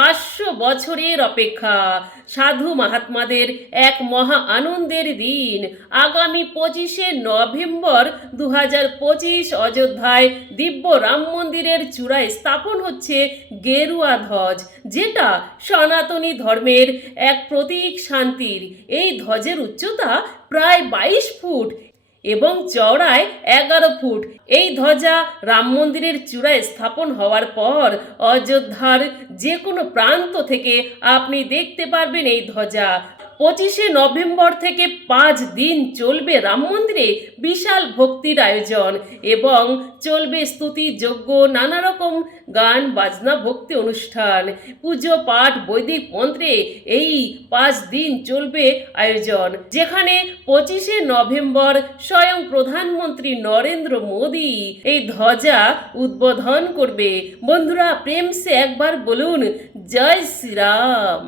500 বছরের অপেক্ষা, সাধু মহাত্মাদের এক মহা আনন্দের দিন। আগামী 25শে নভেম্বর 2025 অযোধ্যায় দিব্য রাম মন্দিরের চূড়ায় স্থাপন হচ্ছে গেরুয়া ধ্বজ, যেটা সনাতনী ধর্মের এক প্রতীক শান্তির। এই ধ্বজের উচ্চতা প্রায় 22 ফুট এবং চওড়ায় 11 ফুট। এই ধ্বজা রাম মন্দিরের চূড়ায় স্থাপন হওয়ার পর অযোধ্যার যে কোনো প্রান্ত থেকে আপনি দেখতে পারবেন এই ধ্বজা। 25শে নভেম্বর থেকে 5 দিন চলবে রাম মন্দিরে বিশাল ভক্তির আয়োজন এবং চলবে স্তুতি যজ্ঞ, নানা রকম গান বাজনা, ভক্তি অনুষ্ঠান, পুজো পাঠ, বৈদিক মন্ত্রে এই 5 দিন চলবে আয়োজন, যেখানে 25শে নভেম্বর স্বয়ং প্রধানমন্ত্রী নরেন্দ্র মোদী এই ধ্বজা উদ্বোধন করবে। বন্ধুরা, প্রেম সে একবার বলুন জয় শ্রীরাম।